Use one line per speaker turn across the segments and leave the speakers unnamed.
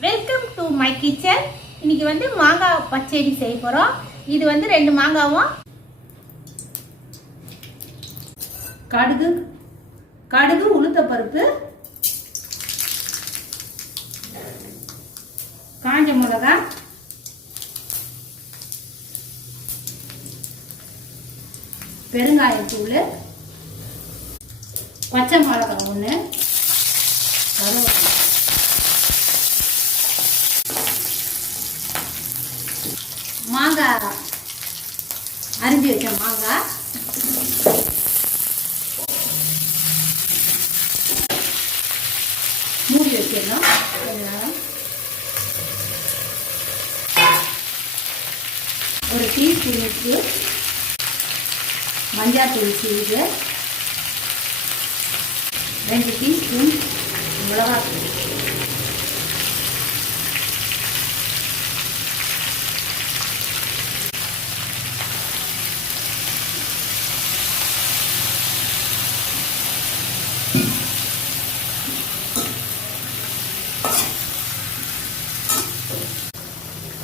Welcome to my kitchen இன்னைக்கு வந்து மாங்காய் பச்சடி செய்ய போகிறோம் இது வந்து ரெண்டு மாங்காவும். கடுகு கடுகு உளுத்த பருப்பு காஞ்ச மிளகா பெருங்காயத்தூள் பச்சை மிளகா ஒன்று மாங்காய் அரிஞ்சு வச்ச மாங்காய் மூடி வச்சிடணும். கொஞ்ச நேரம் ஒரு டீஸ்பூனுக்கு மஞ்சாத்தூள் சீவு ரெண்டு டீஸ்பூன் மிளகாத்தூள்.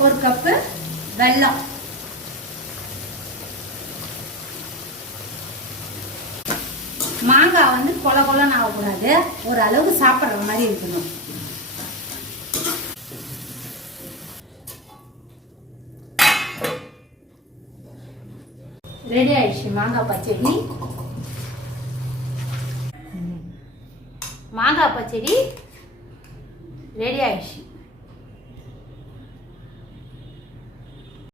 ஒரு கப்பு வெல்லம். மாங்காய் வந்து கொல கொலன்னு ஆகக்கூடாது. ஒரு அளவுக்கு சாப்பிட்ற மாதிரி இருக்கணும். ரெடி ஆயிடுச்சு மாங்காய் பச்சடி. மாங்காய் பச்சடி ரெடி ஆயிடுச்சு.